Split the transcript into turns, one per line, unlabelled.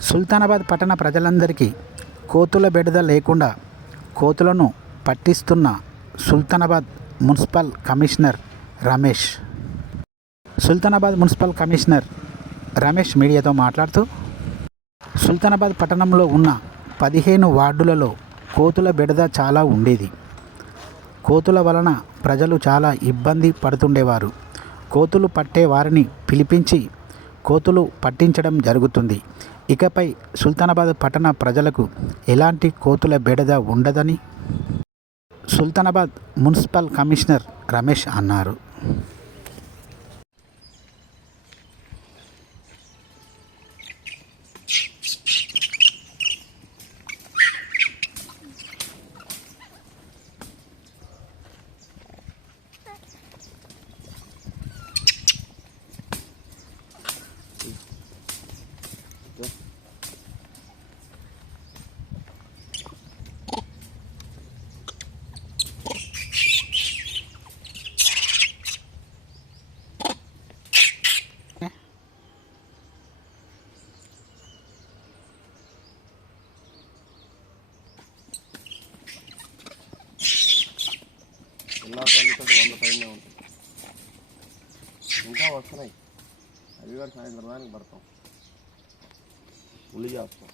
సుల్తానాబాద్ పట్టణ ప్రజలందరికీ కోతుల బెడద లేకుండా కోతులను పట్టిస్తున్న Sultanabad municipal commissioner Ramesh. Sultanabad municipal commissioner Ramesh మీడియాతో మాట్లాడుతూ సుల్తానాబాద్ పట్టణంలో ఉన్న పదిహేను వార్డులలో కోతుల బెడద చాలా ఉండేది. కోతుల వలన ప్రజలు చాలా ఇబ్బంది పడుతుండేవారు. కోతులు పట్టే వారిని పిలిపించి కోతులు పట్టించడం జరుగుతుంది. ఇకపై సుల్తానాబాద్ పట్టణ ప్రజలకు ఎలాంటి కోతుల బెడద ఉండదని సుల్తానాబాద్ మున్సిపల్ కమిషనర్ రమేష్ అన్నారు.
ఎలా వంద పైన ఉంటుంది ఇంకా వస్తున్నాయి रविवार सायंत्र दानी हूँ भूलिए आपको